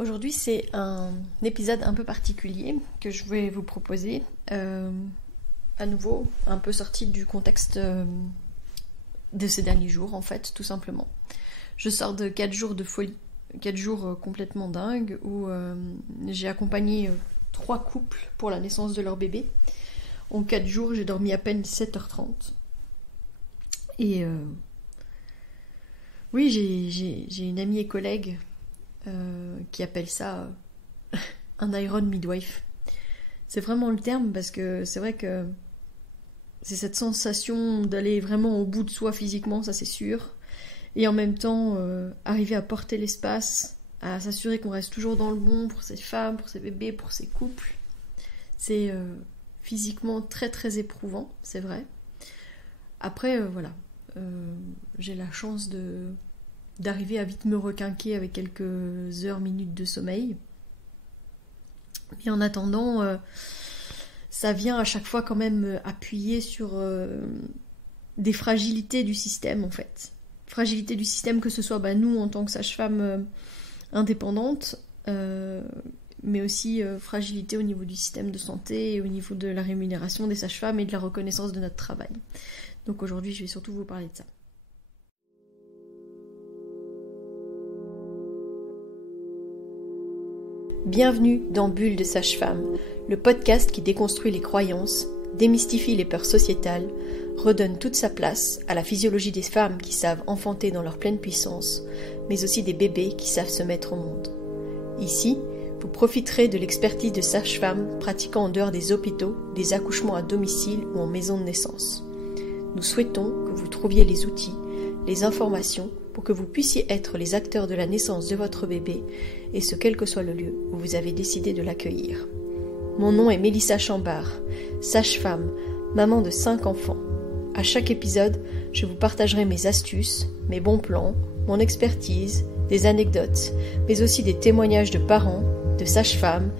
Aujourd'hui, c'est un épisode un peu particulier que je vais vous proposer. À nouveau, un peu sorti du contexte de ces derniers jours, en fait, tout simplement. Je sors de 4 jours de folie, 4 jours complètement dingues, où j'ai accompagné 3 couples pour la naissance de leur bébé. En 4 jours, j'ai dormi à peine 7h30. Et oui, j'ai une amie et collègue qui appelle ça un Iron Midwife. C'est vraiment le terme parce que c'est vrai que c'est cette sensation d'aller vraiment au bout de soi physiquement, ça c'est sûr, et en même temps arriver à porter l'espace, à s'assurer qu'on reste toujours dans le bon pour ces femmes, pour ces bébés, pour ces couples. C'est physiquement très très éprouvant, c'est vrai. Après voilà, j'ai la chance d'arriver à vite me requinquer avec quelques heures, minutes de sommeil. Mais en attendant, ça vient à chaque fois quand même appuyer sur des fragilités du système en fait. Fragilité du système, que ce soit nous en tant que sage-femme indépendante, mais aussi fragilité au niveau du système de santé et au niveau de la rémunération des sages-femmes et de la reconnaissance de notre travail. Donc aujourd'hui, je vais surtout vous parler de ça. Bienvenue dans Bulle de Sage-Femme, le podcast qui déconstruit les croyances, démystifie les peurs sociétales, redonne toute sa place à la physiologie des femmes qui savent enfanter dans leur pleine puissance, mais aussi des bébés qui savent se mettre au monde. Ici, vous profiterez de l'expertise de sages-femmes pratiquant en dehors des hôpitaux, des accouchements à domicile ou en maison de naissance. Nous souhaitons que vous trouviez les outils, les informations pour que vous puissiez être les acteurs de la naissance de votre bébé, et ce quel que soit le lieu où vous avez décidé de l'accueillir. Mon nom est Mélissa Chambard, sage-femme, maman de 5 enfants. À chaque épisode, je vous partagerai mes astuces, mes bons plans, mon expertise, des anecdotes, mais aussi des témoignages de parents, de sages-femmes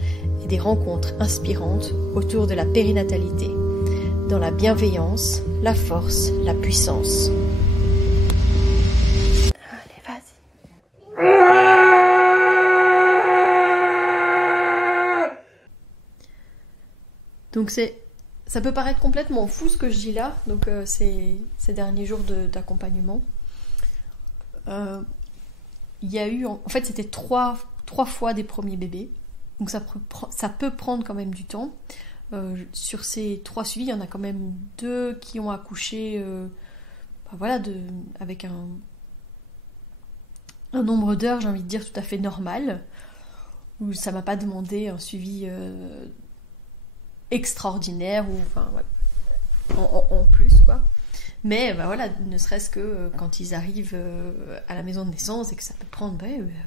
et des rencontres inspirantes autour de la périnatalité, dans la bienveillance, la force, la puissance. Allez, vas-y. Donc ça peut paraître complètement fou ce que je dis là, donc ces derniers jours d'accompagnement. Il y a eu, en fait c'était trois fois des premiers bébés, donc ça peut prendre quand même du temps. Sur ces 3 suivis, il y en a quand même 2 qui ont accouché avec un nombre d'heures, j'ai envie de dire, tout à fait normal, où ça m'a pas demandé un suivi extraordinaire ou en plus quoi. Mais ne serait-ce que quand ils arrivent à la maison de naissance et que ça peut prendre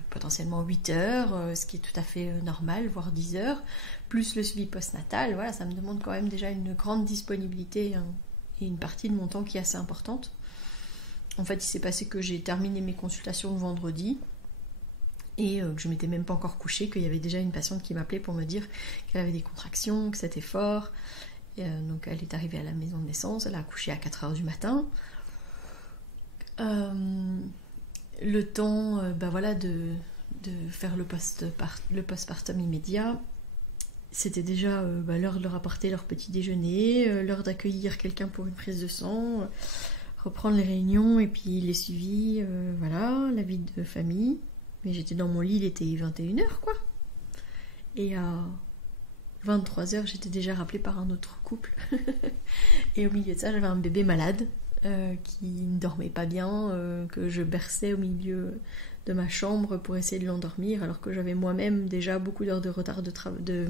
potentiellement 8 heures, ce qui est tout à fait normal, voire 10 heures, plus le suivi postnatal, ça me demande quand même déjà une grande disponibilité et une partie de mon temps qui est assez importante. En fait, il s'est passé que j'ai terminé mes consultations le vendredi et que je m'étais même pas encore couchée, qu'il y avait déjà une patiente qui m'appelait pour me dire qu'elle avait des contractions, que c'était fort. Donc elle est arrivée à la maison de naissance, elle a accouché à 4h du matin. Le temps de faire le postpartum immédiat, c'était déjà l'heure de leur apporter leur petit déjeuner, l'heure d'accueillir quelqu'un pour une prise de sang, reprendre les réunions et puis les suivis, la vie de famille. Mais j'étais dans mon lit, il était 21h quoi. Et à 23h, j'étais déjà rappelée par un autre couple. Et au milieu de ça, j'avais un bébé malade qui ne dormait pas bien, que je berçais au milieu de ma chambre pour essayer de l'endormir, alors que j'avais moi-même déjà beaucoup d'heures de retard de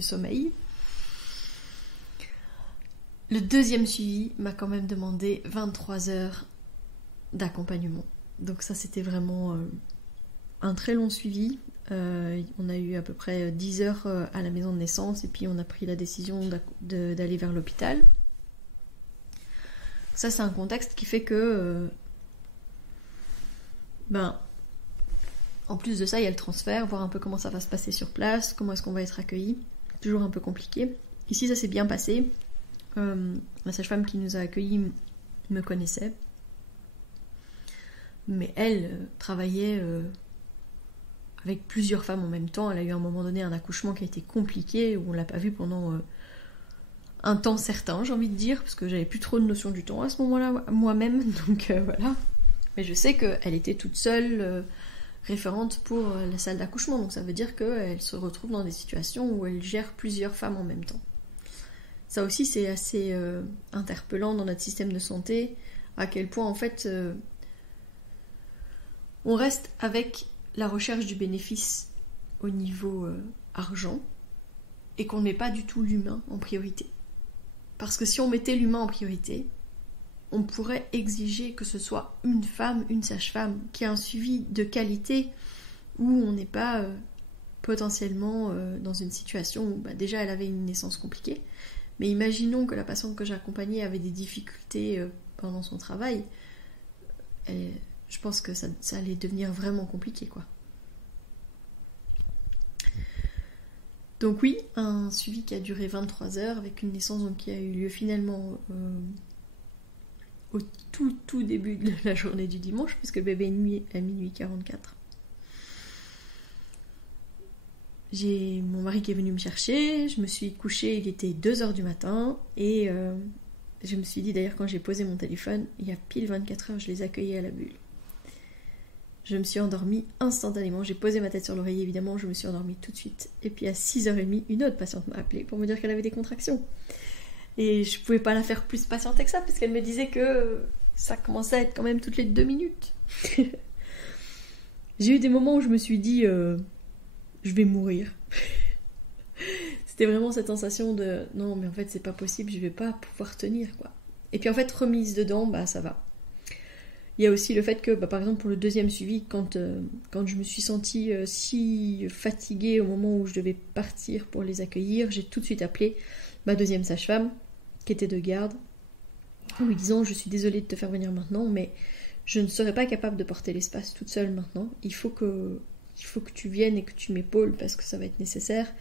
sommeil. Le deuxième suivi m'a quand même demandé 23 heures d'accompagnement. Donc ça, c'était vraiment un très long suivi. On a eu à peu près 10 heures à la maison de naissance et puis on a pris la décision d'aller vers l'hôpital. Ça, c'est un contexte qui fait que en plus de ça, il y a le transfert, voir un peu comment ça va se passer sur place, comment est-ce qu'on va être accueilli. Toujours un peu compliqué. Ici, ça s'est bien passé. La sage-femme qui nous a accueillis me connaissait. Mais elle travaillait avec plusieurs femmes en même temps. Elle a eu à un moment donné un accouchement qui a été compliqué, où on l'a pas vu pendant un temps certain, j'ai envie de dire, parce que j'avais plus trop de notion du temps à ce moment-là moi-même, donc voilà. Mais je sais qu'elle était toute seule référente pour la salle d'accouchement, donc ça veut dire qu'elle se retrouve dans des situations où elle gère plusieurs femmes en même temps. Ça aussi c'est assez interpellant dans notre système de santé, à quel point en fait on reste avec la recherche du bénéfice au niveau argent et qu'on ne met pas du tout l'humain en priorité. Parce que si on mettait l'humain en priorité, on pourrait exiger que ce soit une femme, une sage-femme, qui a un suivi de qualité où on n'est pas potentiellement dans une situation où déjà elle avait une naissance compliquée. Mais imaginons que la patiente que j'accompagnais avait des difficultés pendant son travail. Je pense que ça allait devenir vraiment compliqué, quoi. Donc oui, un suivi qui a duré 23 heures avec une naissance donc, qui a eu lieu finalement au tout début de la journée du dimanche, puisque le bébé est né à minuit 44. J'ai mon mari qui est venu me chercher, je me suis couchée, il était 2h du matin, et je me suis dit d'ailleurs quand j'ai posé mon téléphone, il y a pile 24 heures, je les accueillais à la bulle. Je me suis endormie instantanément, j'ai posé ma tête sur l'oreiller évidemment, je me suis endormie tout de suite. Et puis à 6h30, une autre patiente m'a appelée pour me dire qu'elle avait des contractions. Et je pouvais pas la faire plus patienter que ça, parce qu'elle me disait que ça commençait à être quand même toutes les 2 minutes. J'ai eu des moments où je me suis dit, je vais mourir. C'était vraiment cette sensation de, non mais en fait c'est pas possible, je vais pas pouvoir tenir, quoi. Et puis en fait, remise dedans, ça va. Il y a aussi le fait que, par exemple, pour le deuxième suivi, quand je me suis sentie si fatiguée au moment où je devais partir pour les accueillir, j'ai tout de suite appelé ma deuxième sage-femme, qui était de garde, en lui disant « Je suis désolée de te faire venir maintenant, mais je ne serai pas capable de porter l'espace toute seule maintenant. Il faut que tu viennes et que tu m'épaules, parce que ça va être nécessaire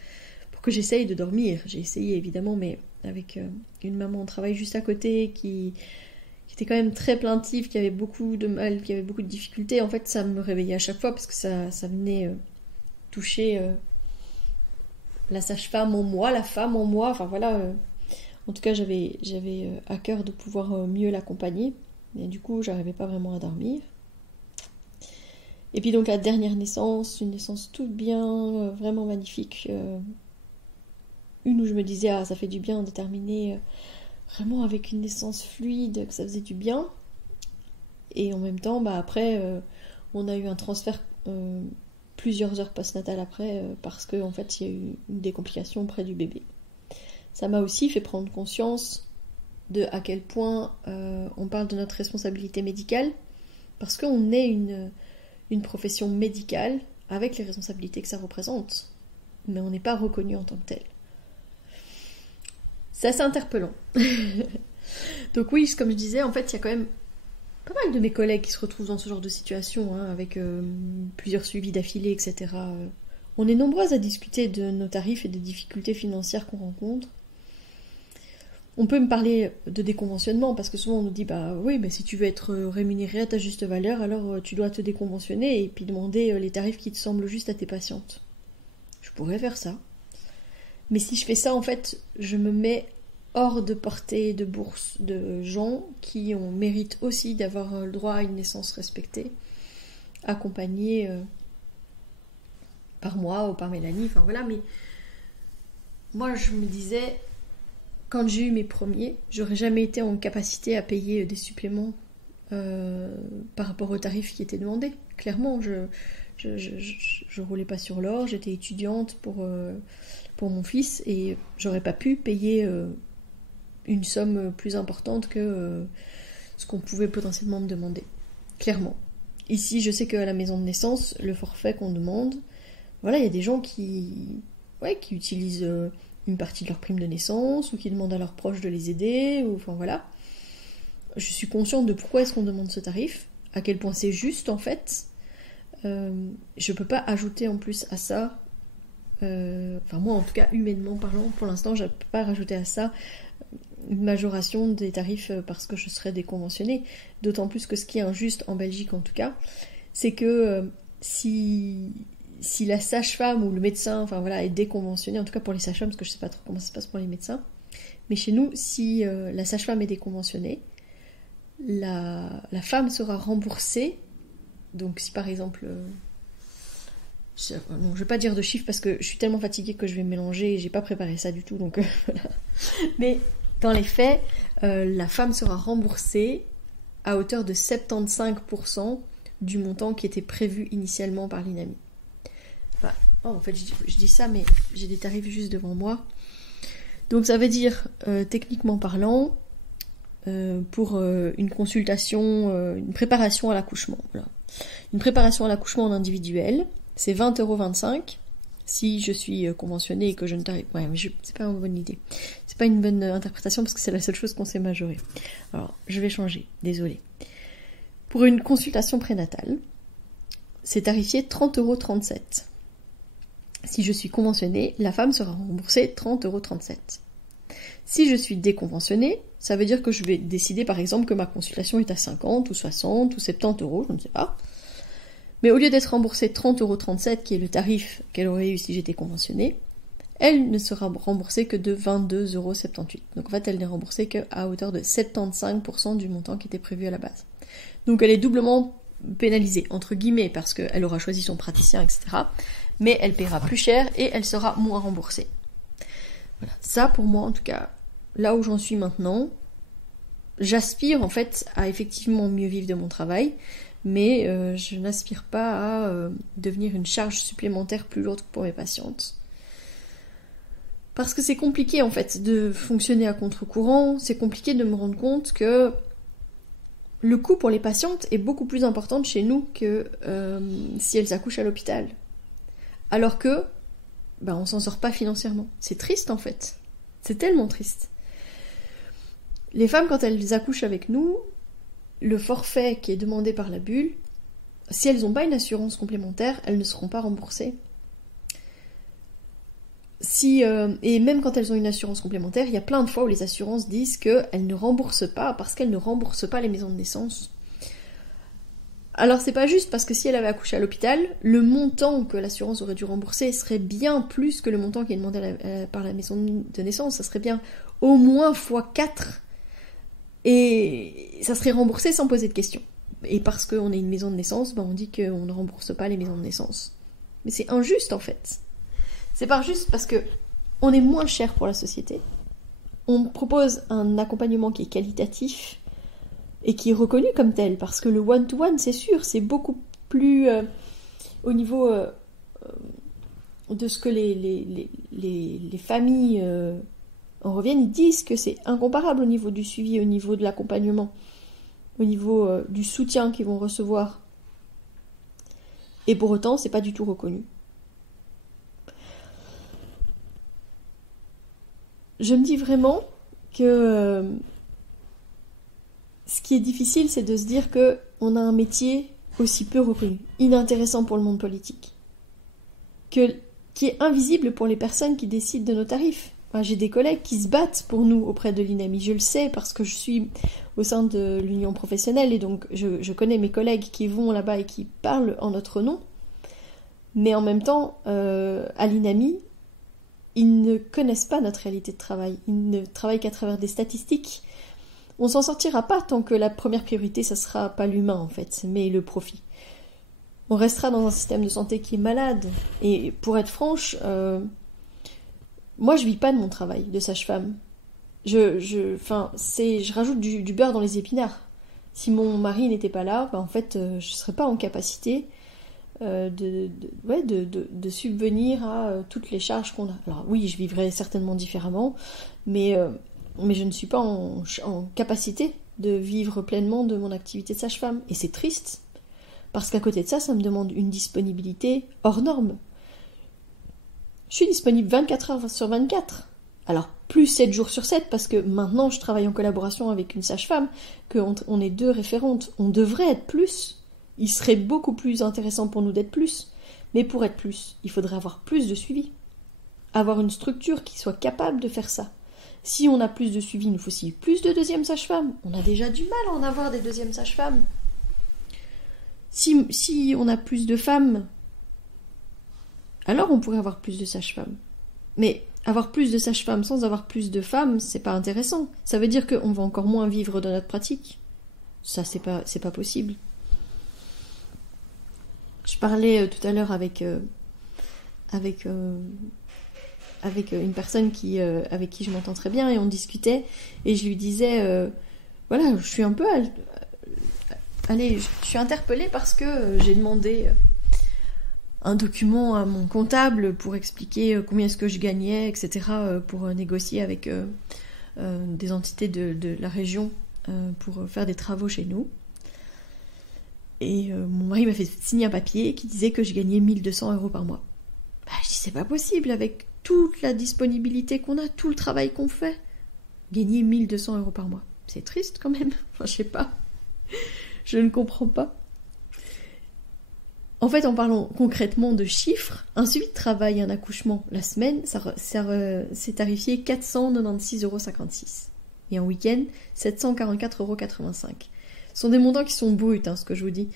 pour que j'essaye de dormir. » J'ai essayé, évidemment, mais avec une maman au travail juste à côté qui était quand même très plaintive, qui avait beaucoup de mal, qui avait beaucoup de difficultés. En fait, ça me réveillait à chaque fois parce que ça venait toucher la sage-femme en moi, la femme en moi. Enfin voilà. En tout cas, j'avais à cœur de pouvoir mieux l'accompagner. Et du coup, j'arrivais pas vraiment à dormir. Et puis donc la dernière naissance, une naissance toute bien, vraiment magnifique. Une où je me disais, ça fait du bien de terminer vraiment avec une naissance fluide, que ça faisait du bien. Et en même temps, après, on a eu un transfert plusieurs heures postnatales après, parce qu'en fait, il y a eu des complications auprès du bébé. Ça m'a aussi fait prendre conscience de à quel point on parle de notre responsabilité médicale, parce qu'on est une profession médicale avec les responsabilités que ça représente, mais on n'est pas reconnu en tant que tel. C'est assez interpellant. Donc oui, comme je disais, en fait, il y a quand même pas mal de mes collègues qui se retrouvent dans ce genre de situation, avec plusieurs suivis d'affilée, etc. On est nombreuses à discuter de nos tarifs et des difficultés financières qu'on rencontre. On peut me parler de déconventionnement, parce que souvent on nous dit, oui, mais si tu veux être rémunéré à ta juste valeur, alors tu dois te déconventionner et puis demander les tarifs qui te semblent justes à tes patientes. Je pourrais faire ça. Mais si je fais ça, en fait, je me mets hors de portée de bourse de gens qui méritent aussi d'avoir le droit à une naissance respectée, accompagnée par moi ou par Mélanie, enfin voilà. Mais moi, je me disais, quand j'ai eu mes premiers, j'aurais jamais été en capacité à payer des suppléments par rapport aux tarifs qui étaient demandés. Clairement, je roulais pas sur l'or, j'étais étudiante pour mon fils et j'aurais pas pu payer une somme plus importante que ce qu'on pouvait potentiellement me demander. Clairement. Ici, je sais qu'à la maison de naissance, le forfait qu'on demande, voilà, il y a des gens qui utilisent une partie de leur prime de naissance ou qui demandent à leurs proches de les aider, ou enfin voilà. Je suis consciente de pourquoi est-ce qu'on demande ce tarif, à quel point c'est juste en fait. Je peux pas ajouter en plus à ça, moi en tout cas humainement parlant, pour l'instant je ne peux pas rajouter à ça une majoration des tarifs parce que je serais déconventionnée, d'autant plus que ce qui est injuste en Belgique en tout cas, c'est que si si la sage-femme ou le médecin, enfin voilà, est déconventionné, en tout cas pour les sages-femmes, parce que je sais pas trop comment ça se passe pour les médecins, mais chez nous, si la sage-femme est déconventionnée, la femme sera remboursée. Donc si par exemple... non, je vais pas dire de chiffres parce que je suis tellement fatiguée que je vais me mélanger et j'ai pas préparé ça du tout, donc voilà. Mais dans les faits, la femme sera remboursée à hauteur de 75% du montant qui était prévu initialement par l'INAMI. Enfin, en fait, je dis ça, mais j'ai des tarifs juste devant moi. Donc ça veut dire, techniquement parlant, pour une consultation, une préparation à l'accouchement. Voilà. Une préparation à l'accouchement en individuel, c'est 20,25 € si je suis conventionnée et que je ne t'arrive. Ouais, mais c'est pas une bonne idée. C'est pas une bonne interprétation parce que c'est la seule chose qu'on sait majorer. Alors, je vais changer, désolée. Pour une consultation prénatale, c'est tarifié 30,37 €. Si je suis conventionnée, la femme sera remboursée 30,37 €. Si je suis déconventionnée, ça veut dire que je vais décider par exemple que ma consultation est à 50 ou 60 ou 70 €, je ne sais pas. Mais au lieu d'être remboursée 30,37 € qui est le tarif qu'elle aurait eu si j'étais conventionnée, elle ne sera remboursée que de 22,78 €. Donc en fait, elle n'est remboursée qu'à hauteur de 75% du montant qui était prévu à la base. Donc elle est doublement pénalisée, entre guillemets, parce qu'elle aura choisi son praticien, etc. Mais elle paiera plus cher et elle sera moins remboursée. Voilà. Ça, pour moi, en tout cas, là où j'en suis maintenant, j'aspire en fait à effectivement mieux vivre de mon travail, mais je n'aspire pas à devenir une charge supplémentaire plus lourde pour mes patientes. Parce que c'est compliqué en fait de fonctionner à contre-courant, c'est compliqué de me rendre compte que le coût pour les patientes est beaucoup plus important chez nous que si elles accouchent à l'hôpital. Alors que, on s'en sort pas financièrement. C'est triste en fait. C'est tellement triste. Les femmes, quand elles accouchent avec nous, le forfait qui est demandé par la bulle, si elles n'ont pas une assurance complémentaire, elles ne seront pas remboursées. Et même quand elles ont une assurance complémentaire, il y a plein de fois où les assurances disent qu'elles ne remboursent pas parce qu'elles ne remboursent pas les maisons de naissance. Alors c'est pas juste parce que si elle avait accouché à l'hôpital, le montant que l'assurance aurait dû rembourser serait bien plus que le montant qui est demandé par la maison de naissance. Ça serait bien au moins x4 et ça serait remboursé sans poser de questions. Et parce qu'on est une maison de naissance, on dit qu'on ne rembourse pas les maisons de naissance. Mais c'est injuste en fait. C'est pas juste parce que on est moins cher pour la société. On propose un accompagnement qui est qualitatif et qui est reconnu comme tel, parce que le one-to-one, c'est sûr, c'est beaucoup plus au niveau de ce que les familles en reviennent. Ils disent que c'est incomparable au niveau du suivi, au niveau de l'accompagnement, au niveau du soutien qu'ils vont recevoir. Et pour autant, c'est pas du tout reconnu. Je me dis vraiment que ce qui est difficile, c'est de se dire qu'on a un métier aussi peu reconnu, inintéressant pour le monde politique, qui est invisible pour les personnes qui décident de nos tarifs. Enfin, j'ai des collègues qui se battent pour nous auprès de l'INAMI, je le sais parce que je suis au sein de l'union professionnelle et donc je connais mes collègues qui vont là-bas et qui parlent en notre nom, mais en même temps, à l'INAMI, ils ne connaissent pas notre réalité de travail, ils ne travaillent qu'à travers des statistiques. On s'en sortira pas tant que la première priorité, ça sera pas l'humain en fait, mais le profit. On restera dans un système de santé qui est malade. Et pour être franche, moi je vis pas de mon travail de sage-femme. Je rajoute du beurre dans les épinards. Si mon mari n'était pas là, en fait, je serais pas en capacité de subvenir à toutes les charges qu'on a. Alors oui, je vivrais certainement différemment, mais je ne suis pas en capacité de vivre pleinement de mon activité de sage-femme. Et c'est triste, parce qu'à côté de ça, ça me demande une disponibilité hors norme. Je suis disponible 24 heures sur 24. Alors, plus 7 jours sur 7, parce que maintenant, je travaille en collaboration avec une sage-femme, qu'on est 2 référentes. On devrait être plus. Il serait beaucoup plus intéressant pour nous d'être plus. Mais pour être plus, il faudrait avoir plus de suivi. Avoir une structure qui soit capable de faire ça. Si on a plus de suivi, il nous faut aussi plus de deuxièmes sages-femmes. On a déjà du mal à en avoir des deuxièmes sages-femmes. Si on a plus de femmes alors on pourrait avoir plus de sages-femmes. Mais avoir plus de sages-femmes sans avoir plus de femmes, c'est pas intéressant. Ça veut dire qu'on va encore moins vivre dans notre pratique. Ça, c'est pas possible. Je parlais tout à l'heure avec une personne avec qui je m'entends très bien, et on discutait, et je lui disais, voilà, je suis un peu... Allez, je suis interpellée parce que j'ai demandé un document à mon comptable pour expliquer combien est-ce que je gagnais, etc., pour négocier avec des entités de la région pour faire des travaux chez nous. Et mon mari m'a fait signer un papier qui disait que je gagnais 1200 € par mois. Bah, je dis, c'est pas possible avec toute la disponibilité qu'on a, tout le travail qu'on fait. Gagner 1200 € par mois. C'est triste quand même. Enfin, je sais pas. Je ne comprends pas. En fait, en parlant concrètement de chiffres, un suivi de travail et un accouchement la semaine, c'est tarifié 496,56 €. Et en week-end, 744,85 €. Ce sont des montants qui sont bruts, ce que je vous dis,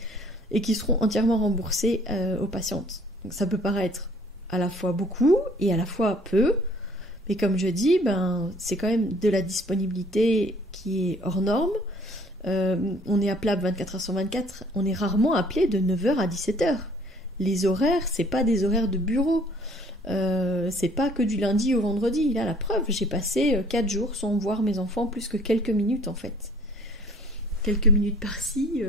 et qui seront entièrement remboursés aux patientes. Donc ça peut paraître à la fois beaucoup et à la fois peu, mais comme je dis, c'est quand même de la disponibilité qui est hors norme. On est appelable 24 h sur 24, on est rarement appelé de 9 h à 17 h. Les horaires, c'est pas des horaires de bureau, c'est pas que du lundi au vendredi. Là, la preuve, j'ai passé 4 jours sans voir mes enfants plus que quelques minutes en fait. Quelques minutes par-ci,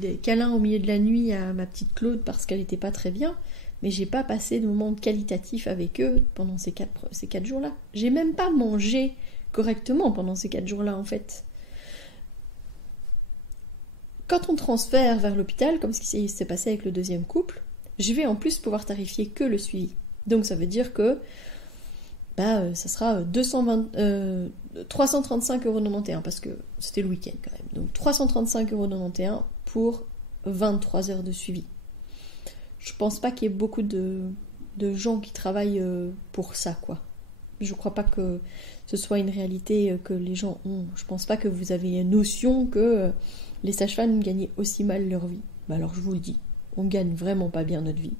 des câlins au milieu de la nuit à ma petite Claude parce qu'elle était pas très bien, mais j'ai pas passé de moments qualitatifs avec eux pendant ces 4 jours-là. J'ai même pas mangé correctement pendant ces 4 jours-là en fait. Quand on transfère vers l'hôpital, comme ce qui s'est passé avec le deuxième couple, je vais en plus pouvoir tarifier que le suivi. Donc ça veut dire que ça sera 335,91 € parce que c'était le week-end quand même. Donc 335,91 € pour 23 heures de suivi. Je pense pas qu'il y ait beaucoup de gens qui travaillent pour ça, quoi. Je crois pas que ce soit une réalité que les gens ont. Je pense pas que vous avez une notion que les sages-femmes gagnent aussi mal leur vie. Alors je vous le dis, on gagne vraiment pas bien notre vie.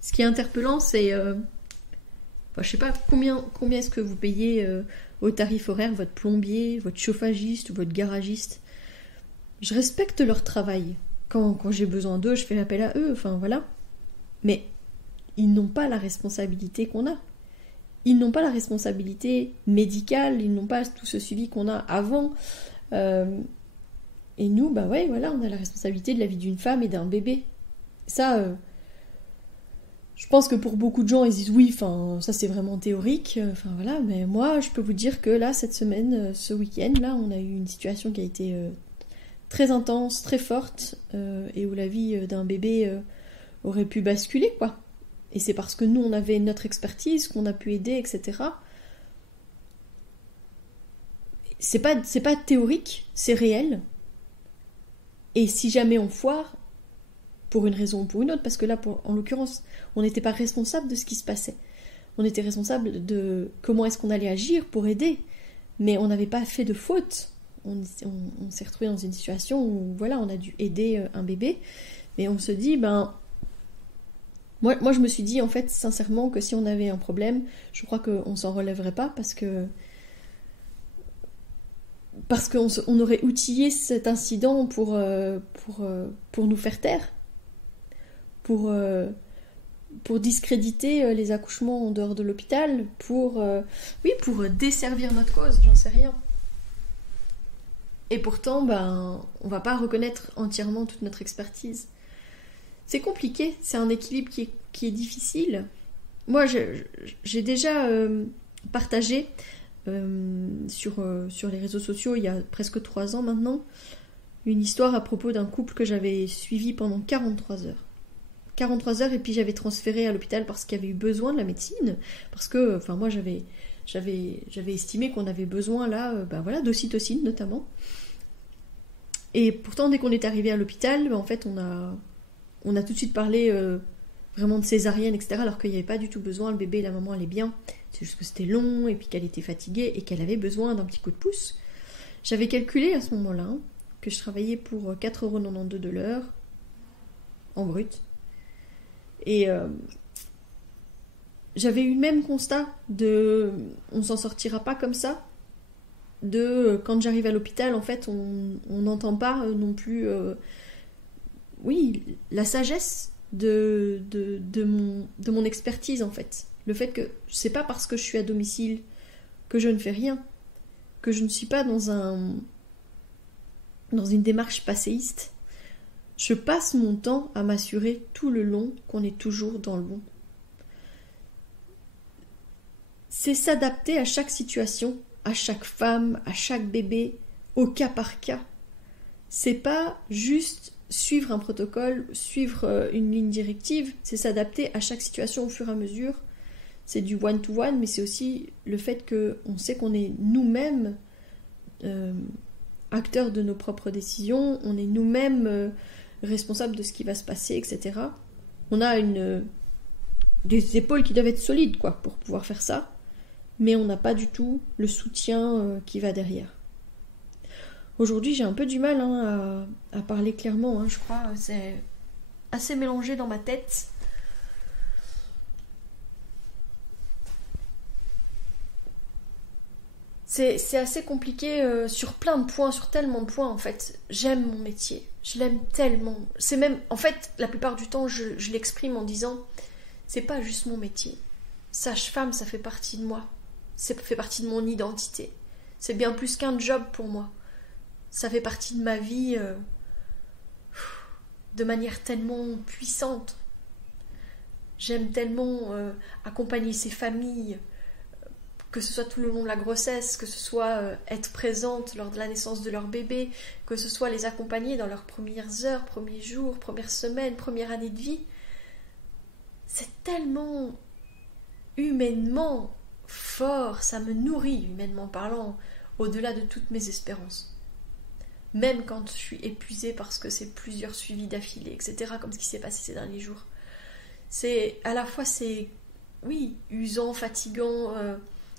Ce qui est interpellant, c'est... je sais pas, combien est-ce que vous payez au tarif horaire votre plombier, votre chauffagiste ou votre garagiste. Je respecte leur travail. Quand j'ai besoin d'eux, je fais appel à eux, enfin voilà. Mais ils n'ont pas la responsabilité qu'on a. Ils n'ont pas la responsabilité médicale, ils n'ont pas tout ce suivi qu'on a avant. Et nous, on a la responsabilité de la vie d'une femme et d'un bébé. Ça... je pense que pour beaucoup de gens, ils disent oui, ça c'est vraiment théorique, mais moi je peux vous dire que là, cette semaine, ce week-end, là, on a eu une situation qui a été très intense, très forte, et où la vie d'un bébé aurait pu basculer, quoi. Et c'est parce que nous, on avait notre expertise, qu'on a pu aider, etc. C'est pas théorique, c'est réel. Et si jamais on foire, pour une raison ou pour une autre, parce que là, en l'occurrence, on n'était pas responsable de ce qui se passait. On était responsable de comment est-ce qu'on allait agir pour aider, mais on n'avait pas fait de faute. On s'est retrouvé dans une situation où, on a dû aider un bébé, mais on se dit, moi je me suis dit, en fait, sincèrement, que si on avait un problème, je crois qu'on s'en relèverait pas, parce qu'on aurait outillé cet incident pour nous faire taire. Pour discréditer les accouchements en dehors de l'hôpital, pour desservir notre cause, j'en sais rien. Et pourtant, on va pas reconnaître entièrement toute notre expertise. C'est compliqué, c'est un équilibre qui est difficile. Moi, j'ai déjà partagé sur les réseaux sociaux, il y a presque 3 ans maintenant, une histoire à propos d'un couple que j'avais suivi pendant 43 heures. 43 heures, et puis j'avais transféré à l'hôpital parce qu'il y avait eu besoin de la médecine, parce que moi j'avais estimé qu'on avait besoin là d'ocytocine notamment. Et pourtant, dès qu'on est arrivé à l'hôpital, en fait on a tout de suite parlé vraiment de césarienne, etc., alors qu'il n'y avait pas du tout besoin. Le bébé et la maman allaient bien, c'est juste que c'était long et puis qu'elle était fatiguée et qu'elle avait besoin d'un petit coup de pouce. J'avais calculé à ce moment-là que je travaillais pour 4,92 € de l'heure, en brut. Et j'avais eu le même constat de on s'en sortira pas comme ça. De quand j'arrive à l'hôpital, en fait, on n'entend pas non plus la sagesse de mon expertise, en fait. Le fait que c'est pas parce que je suis à domicile que je ne fais rien, que je ne suis pas dans une démarche passéiste. Je passe mon temps à m'assurer tout le long qu'on est toujours dans le bon. C'est s'adapter à chaque situation, à chaque femme, à chaque bébé, au cas par cas. C'est pas juste suivre un protocole, suivre une ligne directive, c'est s'adapter à chaque situation au fur et à mesure. C'est du one-to-one, mais c'est aussi le fait qu'on sait qu'on est nous-mêmes acteurs de nos propres décisions, on est nous-mêmes responsables de ce qui va se passer, etc. On a des épaules qui doivent être solides, quoi, pour pouvoir faire ça, mais on n'a pas du tout le soutien qui va derrière. Aujourd'hui, j'ai un peu du mal à parler clairement, je crois. C'est assez mélangé dans ma tête. C'est assez compliqué sur plein de points, sur tellement de points, en fait. J'aime mon métier. Je l'aime tellement. C'est même... En fait, la plupart du temps, je l'exprime en disant c'est pas juste mon métier. Sage-femme, ça fait partie de moi. Ça fait partie de mon identité. C'est bien plus qu'un job pour moi. Ça fait partie de ma vie de manière tellement puissante. J'aime tellement accompagner ces familles, que ce soit tout le long de la grossesse, que ce soit être présente lors de la naissance de leur bébé, que ce soit les accompagner dans leurs premières heures, premiers jours, premières semaines, première année de vie. C'est tellement humainement fort, ça me nourrit humainement parlant, au-delà de toutes mes espérances. Même quand je suis épuisée parce que c'est plusieurs suivis d'affilée, etc., comme ce qui s'est passé ces derniers jours. C'est, à la fois, usant, fatigant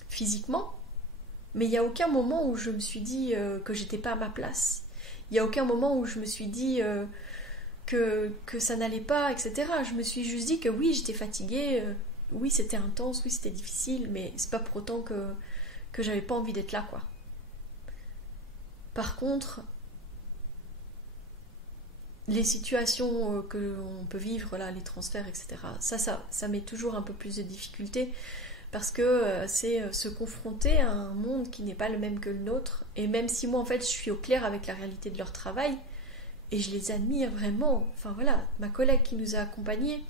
physiquement, mais il n'y a aucun moment où je me suis dit que j'étais pas à ma place. Il n'y a aucun moment où je me suis dit que ça n'allait pas, etc. Je me suis juste dit que oui, j'étais fatiguée, oui, c'était intense, oui, c'était difficile, mais c'est pas pour autant que j'avais pas envie d'être là, quoi. Par contre, les situations que l'on peut vivre, là, les transferts, etc., ça met toujours un peu plus de difficultés parce que c'est se confronter à un monde qui n'est pas le même que le nôtre. Et même si moi, en fait, je suis au clair avec la réalité de leur travail et je les admire vraiment, enfin voilà, ma collègue qui nous a accompagnés,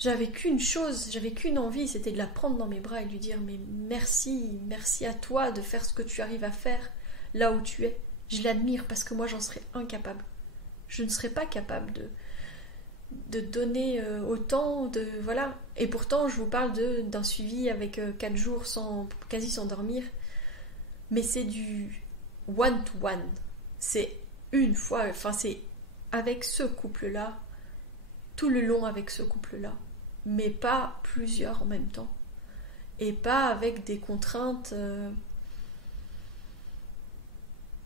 j'avais qu'une chose, j'avais qu'une envie, c'était de la prendre dans mes bras et de lui dire mais merci à toi de faire ce que tu arrives à faire là où tu es. Je l'admire parce que moi, j'en serais incapable. Je ne serais pas capable de donner autant de... Voilà. Et pourtant, je vous parle d'un suivi avec 4 jours quasi sans dormir. Mais c'est du one-to-one. C'est une fois, enfin c'est avec ce couple-là, tout le long avec ce couple-là. Mais pas plusieurs en même temps. Et pas avec des contraintes...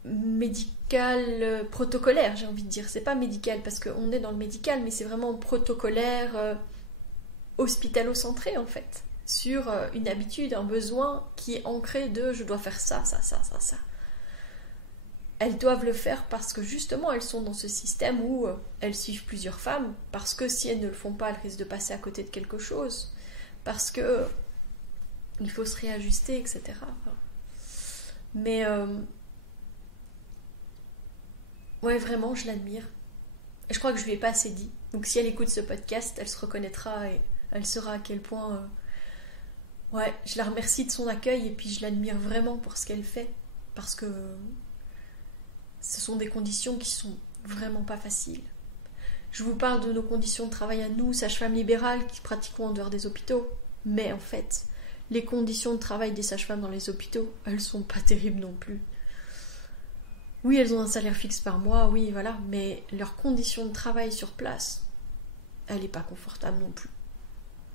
médical, protocolaire, j'ai envie de dire. C'est pas médical parce qu'on est dans le médical, mais c'est vraiment protocolaire, hospitalo-centré en fait, sur une habitude, un besoin qui est ancré de je dois faire ça. Elles doivent le faire parce que justement elles sont dans ce système où elles suivent plusieurs femmes, parce que si elles ne le font pas, elles risquent de passer à côté de quelque chose, parce que il faut se réajuster, etc. Mais ouais, vraiment, je l'admire. Et je crois que je lui ai pas assez dit. Donc si elle écoute ce podcast, elle se reconnaîtra et elle saura à quel point... Ouais, je la remercie de son accueil et puis je l'admire vraiment pour ce qu'elle fait. Parce que ce sont des conditions qui sont vraiment pas faciles. Je vous parle de nos conditions de travail à nous, sages-femmes libérales, qui pratiquons en dehors des hôpitaux. Mais en fait, les conditions de travail des sages-femmes dans les hôpitaux, elles sont pas terribles non plus. Oui, elles ont un salaire fixe par mois, oui, voilà, mais leur condition de travail sur place, elle n'est pas confortable non plus.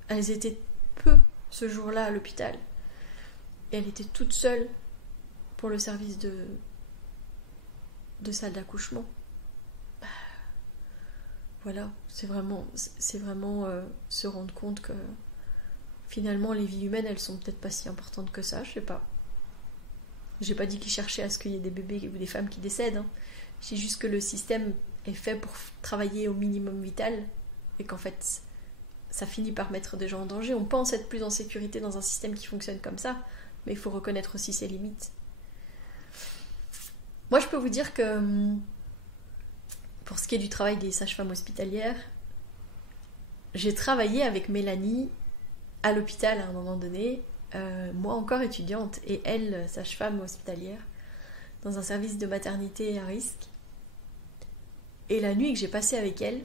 Elles étaient peu ce jour-là à l'hôpital. Et elle était toute seule pour le service de salle d'accouchement. Voilà, c'est vraiment se rendre compte que finalement les vies humaines, elles sont peut-être pas si importantes que ça, je sais pas. J'ai pas dit qu'ils cherchaient à ce qu'il y ait des bébés ou des femmes qui décèdent, hein. C'est juste que le système est fait pour travailler au minimum vital et qu'en fait ça finit par mettre des gens en danger. On pense être plus en sécurité dans un système qui fonctionne comme ça, mais il faut reconnaître aussi ses limites. Moi je peux vous dire que pour ce qui est du travail des sages-femmes hospitalières, j'ai travaillé avec Mélanie à l'hôpital à un moment donné, moi encore étudiante et elle sage-femme hospitalière, dans un service de maternité à risque. Et la nuit que j'ai passée avec elle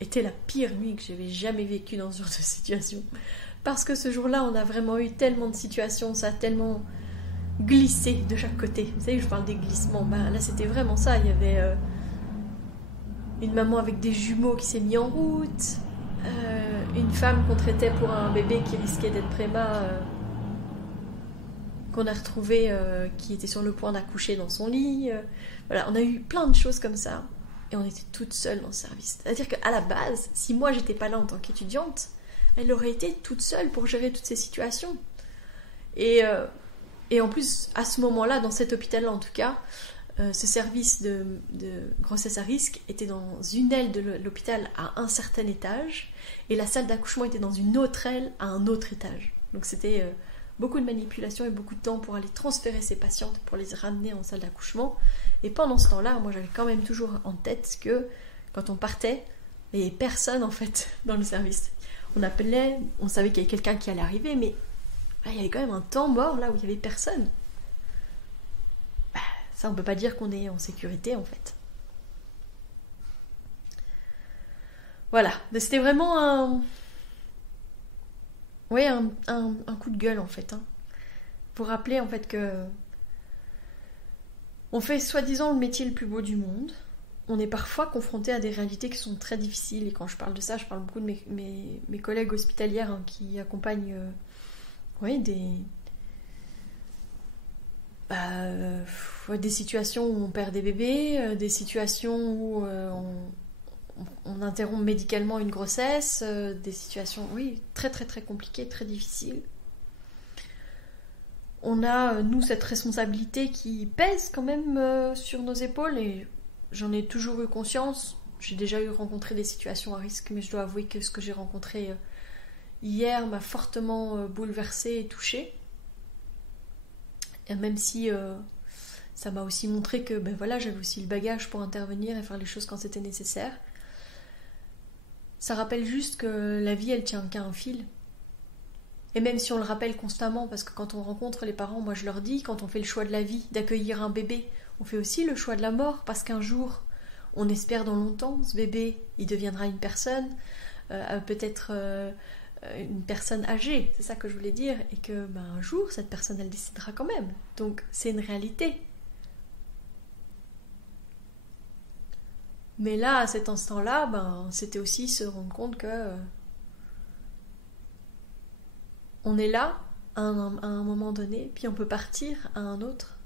était la pire nuit que j'avais jamais vécue dans ce genre de situation. Parce que ce jour-là, on a vraiment eu tellement de situations, ça a tellement glissé de chaque côté. Vous savez, je parle des glissements. Ben, là, c'était vraiment ça. Il y avait une maman avec des jumeaux qui s'est mise en route, une femme qu'on traitait pour un bébé qui risquait d'être prémat, qu'on a retrouvé qui était sur le point d'accoucher dans son lit. Voilà, on a eu plein de choses comme ça. Et on était toutes seules dans le service. C'est-à-dire qu'à la base, si moi j'étais pas là en tant qu'étudiante, elle aurait été toute seule pour gérer toutes ces situations. Et en plus, à ce moment-là, dans cet hôpital-là en tout cas, ce service de grossesse à risque était dans une aile de l'hôpital à un certain étage, et la salle d'accouchement était dans une autre aile à un autre étage. Donc c'était beaucoup de manipulation et beaucoup de temps pour aller transférer ces patientes, pour les ramener en salle d'accouchement. Et pendant ce temps-là, moi j'avais quand même toujours en tête que quand on partait, il n'y avait personne en fait dans le service. On appelait, on savait qu'il y avait quelqu'un qui allait arriver, mais là, il y avait quand même un temps mort là où il n'y avait personne. Ça, on ne peut pas dire qu'on est en sécurité en fait. Voilà, c'était vraiment un coup de gueule en fait. Pour rappeler en fait que on fait soi-disant le métier le plus beau du monde. On est parfois confronté à des réalités qui sont très difficiles. Et quand je parle de ça, je parle beaucoup de mes collègues hospitalières qui accompagnent des situations où on perd des bébés, des situations où on interrompt médicalement une grossesse, des situations très très très compliquées, très difficiles. On a, nous, cette responsabilité qui pèse quand même sur nos épaules, et j'en ai toujours eu conscience. J'ai déjà rencontré des situations à risque, mais je dois avouer que ce que j'ai rencontré hier m'a fortement bouleversée et touchée. Et même si ça m'a aussi montré que j'avais aussi le bagage pour intervenir et faire les choses quand c'était nécessaire. Ça rappelle juste que la vie, elle tient qu'à un fil. Et même si on le rappelle constamment, parce que quand on rencontre les parents, moi je leur dis, quand on fait le choix de la vie, d'accueillir un bébé, on fait aussi le choix de la mort, parce qu'un jour, on espère dans longtemps, ce bébé, il deviendra une personne, peut-être une personne âgée, c'est ça que je voulais dire, et que un jour, cette personne, elle décédera quand même. Donc c'est une réalité. Mais là, à cet instant-là, c'était aussi se rendre compte que on est là à un moment donné, puis on peut partir à un autre.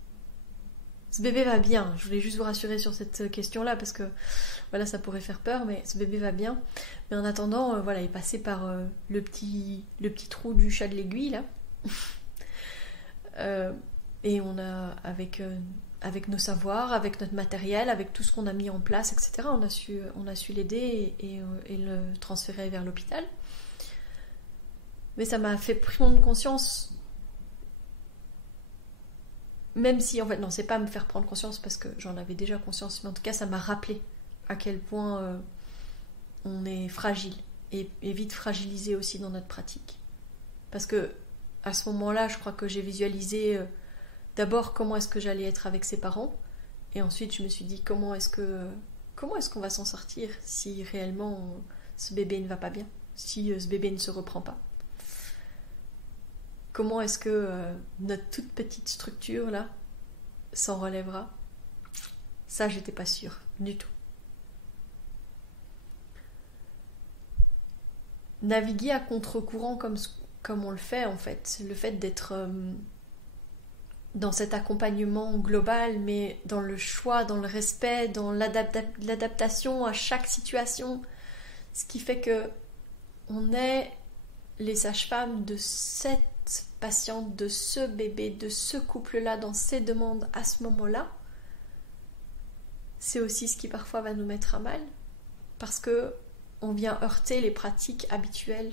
Ce bébé va bien. Je voulais juste vous rassurer sur cette question-là, parce que voilà, ça pourrait faire peur, mais ce bébé va bien. Mais en attendant, il est passé par le petit trou du chat de l'aiguille, là. Et on a, avec nos savoirs, avec notre matériel, avec tout ce qu'on a mis en place, etc., on a su l'aider et le transférer vers l'hôpital. Mais ça m'a fait prendre conscience, même si, en fait, non, c'est pas me faire prendre conscience parce que j'en avais déjà conscience, mais en tout cas, ça m'a rappelé à quel point on est fragile et vite fragilisé aussi dans notre pratique. Parce que, à ce moment-là, je crois que j'ai visualisé d'abord comment est-ce que j'allais être avec ses parents, et ensuite, je me suis dit comment est-ce qu'on va s'en sortir si réellement ce bébé ne va pas bien, si ce bébé ne se reprend pas. Comment est-ce que notre toute petite structure là s'en relèvera? Ça, j'étais pas sûre du tout. Naviguer à contre-courant comme on le fait en fait, le fait d'être dans cet accompagnement global, mais dans le choix, dans le respect, dans l'adaptation à chaque situation. Ce qui fait que on est les sages-femmes de cette patiente, de ce bébé, de ce couple-là, dans ces demandes à ce moment-là. C'est aussi ce qui parfois va nous mettre à mal, parce que on vient heurter les pratiques habituelles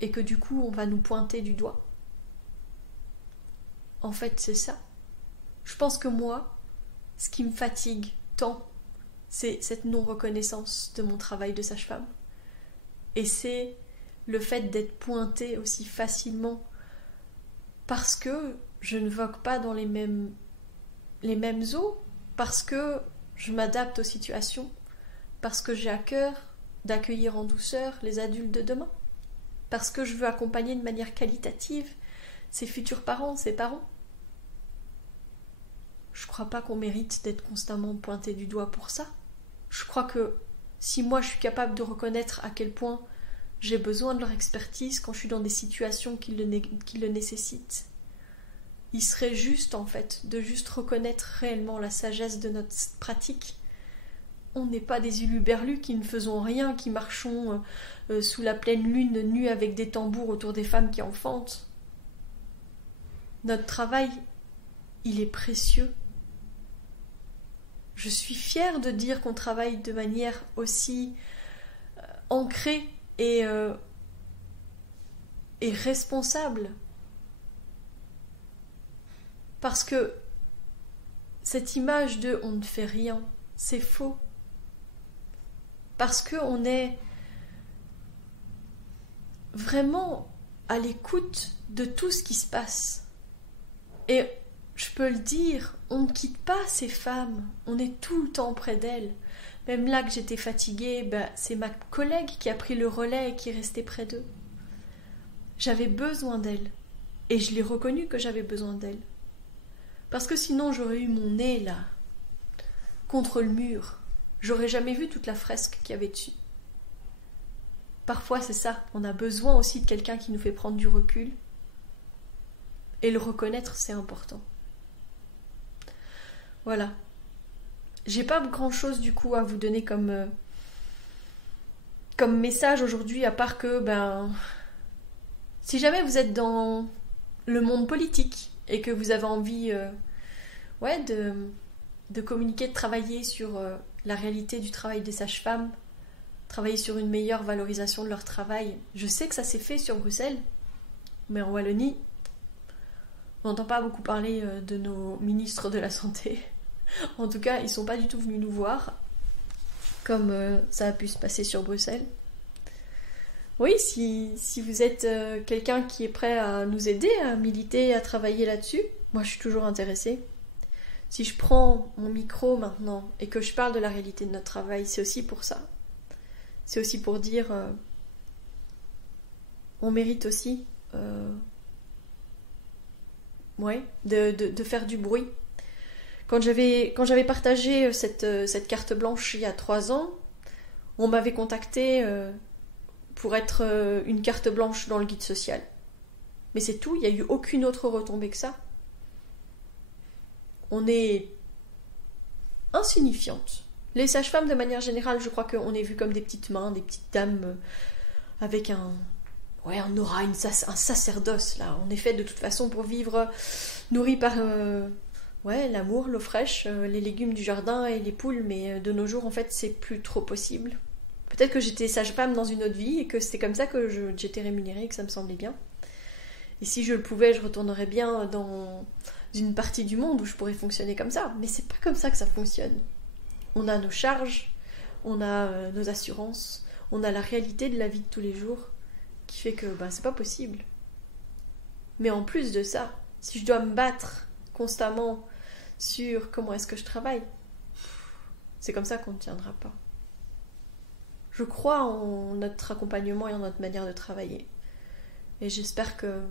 et que du coup on va nous pointer du doigt. En fait, c'est ça. Je pense que moi, ce qui me fatigue tant, c'est cette non-reconnaissance de mon travail de sage-femme. Et c'est le fait d'être pointée aussi facilement parce que je ne vogue pas dans les mêmes eaux, parce que je m'adapte aux situations, parce que j'ai à cœur d'accueillir en douceur les adultes de demain, parce que je veux accompagner de manière qualitative ces futurs parents, ces parents. Je crois pas qu'on mérite d'être constamment pointé du doigt pour ça. Je crois que si moi je suis capable de reconnaître à quel point j'ai besoin de leur expertise quand je suis dans des situations qui le nécessitent, il serait juste en fait de juste reconnaître réellement la sagesse de notre pratique. On n'est pas des huluberlus qui ne faisons rien, qui marchons sous la pleine lune nus avec des tambours autour des femmes qui enfantent. Notre travail, il est précieux. Je suis fière de dire qu'on travaille de manière aussi ancrée et responsable. Parce que cette image de on ne fait rien, c'est faux. Parce qu'on est vraiment à l'écoute de tout ce qui se passe. Et je peux le dire, on ne quitte pas ces femmes, on est tout le temps près d'elles. Même là que j'étais fatiguée, c'est ma collègue qui a pris le relais et qui est restée près d'eux. J'avais besoin d'elle, et je l'ai reconnu que j'avais besoin d'elle. Parce que sinon j'aurais eu mon nez là, contre le mur. J'aurais jamais vu toute la fresque qu'il y avait dessus. Parfois c'est ça, on a besoin aussi de quelqu'un qui nous fait prendre du recul. Et le reconnaître, c'est important. Voilà. J'ai pas grand chose du coup à vous donner comme message aujourd'hui, à part que si jamais vous êtes dans le monde politique et que vous avez envie de communiquer, de travailler sur la réalité du travail des sages-femmes, travailler sur une meilleure valorisation de leur travail. Je sais que ça s'est fait sur Bruxelles, mais en Wallonie, on n'entend pas beaucoup parler de nos ministres de la Santé. En tout cas, ils ne sont pas du tout venus nous voir, comme ça a pu se passer sur Bruxelles. Oui, si vous êtes quelqu'un qui est prêt à nous aider, à militer, à travailler là-dessus, moi je suis toujours intéressée. Si je prends mon micro maintenant et que je parle de la réalité de notre travail, c'est aussi pour ça. C'est aussi pour dire on mérite aussi de faire du bruit. Quand j'avais partagé cette carte blanche il y a 3 ans, on m'avait contacté pour être une carte blanche dans le guide social. Mais c'est tout, il n'y a eu aucune autre retombée que ça. On est insignifiantes. Les sages-femmes, de manière générale, je crois qu'on est vues comme des petites mains, des petites dames avec un aura, un sacerdoce, là. On est fait de toute façon pour vivre nourri par l'amour, l'eau fraîche, les légumes du jardin et les poules, mais de nos jours, en fait, c'est plus trop possible. Peut-être que j'étais sage-femme dans une autre vie et que c'est comme ça que j'étais rémunérée et que ça me semblait bien. Et si je le pouvais, je retournerais bien dans une partie du monde où je pourrais fonctionner comme ça. Mais c'est pas comme ça que ça fonctionne. On a nos charges, on a nos assurances, on a la réalité de la vie de tous les jours qui fait que c'est pas possible. Mais en plus de ça, si je dois me battre constamment sur comment est-ce que je travaille, c'est comme ça qu'on ne tiendra pas. Je crois en notre accompagnement et en notre manière de travailler. Et j'espère que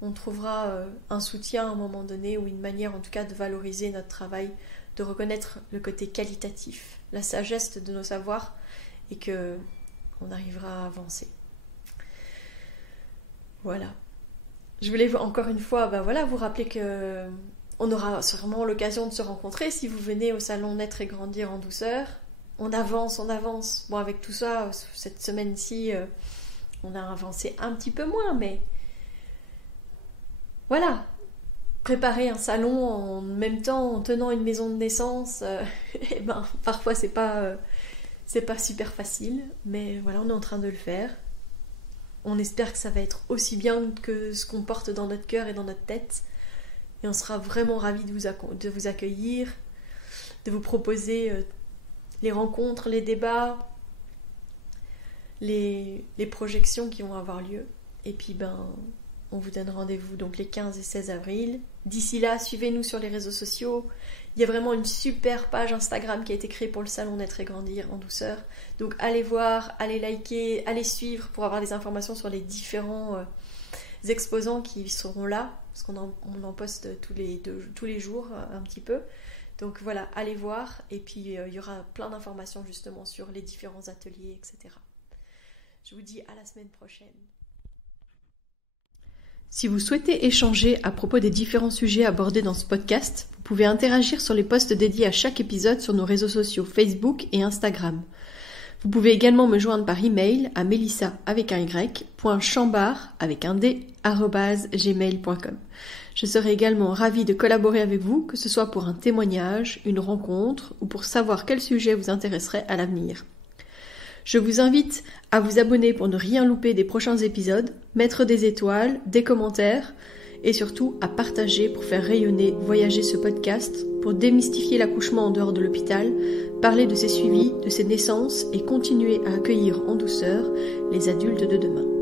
on trouvera un soutien à un moment donné, ou une manière en tout cas de valoriser notre travail, de reconnaître le côté qualitatif, la sagesse de nos savoirs, et que on arrivera à avancer. Voilà. je voulais encore une fois vous rappeler que on aura sûrement l'occasion de se rencontrer si vous venez au salon Naître et Grandir en douceur. On avance. Bon, avec tout ça, cette semaine-ci, on a avancé un petit peu moins, mais voilà. Préparer un salon en même temps, en tenant une maison de naissance, parfois c'est pas super facile, mais voilà, on est en train de le faire. On espère que ça va être aussi bien que ce qu'on porte dans notre cœur et dans notre tête. Et on sera vraiment ravis de vous accueillir, de vous proposer les rencontres, les débats, les projections qui vont avoir lieu. Et puis on vous donne rendez-vous donc les 15 et 16 avril. D'ici là, suivez-nous sur les réseaux sociaux. Il y a vraiment une super page Instagram qui a été créée pour le salon Naître et Grandir en douceur. Donc allez voir, allez liker, allez suivre pour avoir des informations sur les différents exposants qui seront là. Parce qu'on en poste tous les jours un petit peu. Donc voilà, allez voir. Et puis il y aura plein d'informations justement sur les différents ateliers, etc. Je vous dis à la semaine prochaine. Si vous souhaitez échanger à propos des différents sujets abordés dans ce podcast, vous pouvez interagir sur les posts dédiés à chaque épisode sur nos réseaux sociaux Facebook et Instagram. Vous pouvez également me joindre par email à melissa.chambard@gmail.com. Je serai également ravie de collaborer avec vous, que ce soit pour un témoignage, une rencontre ou pour savoir quel sujet vous intéresserait à l'avenir. Je vous invite à vous abonner pour ne rien louper des prochains épisodes, mettre des étoiles, des commentaires et surtout à partager pour faire rayonner, voyager ce podcast, pour démystifier l'accouchement en dehors de l'hôpital, parler de ses suivis, de ses naissances et continuer à accueillir en douceur les adultes de demain.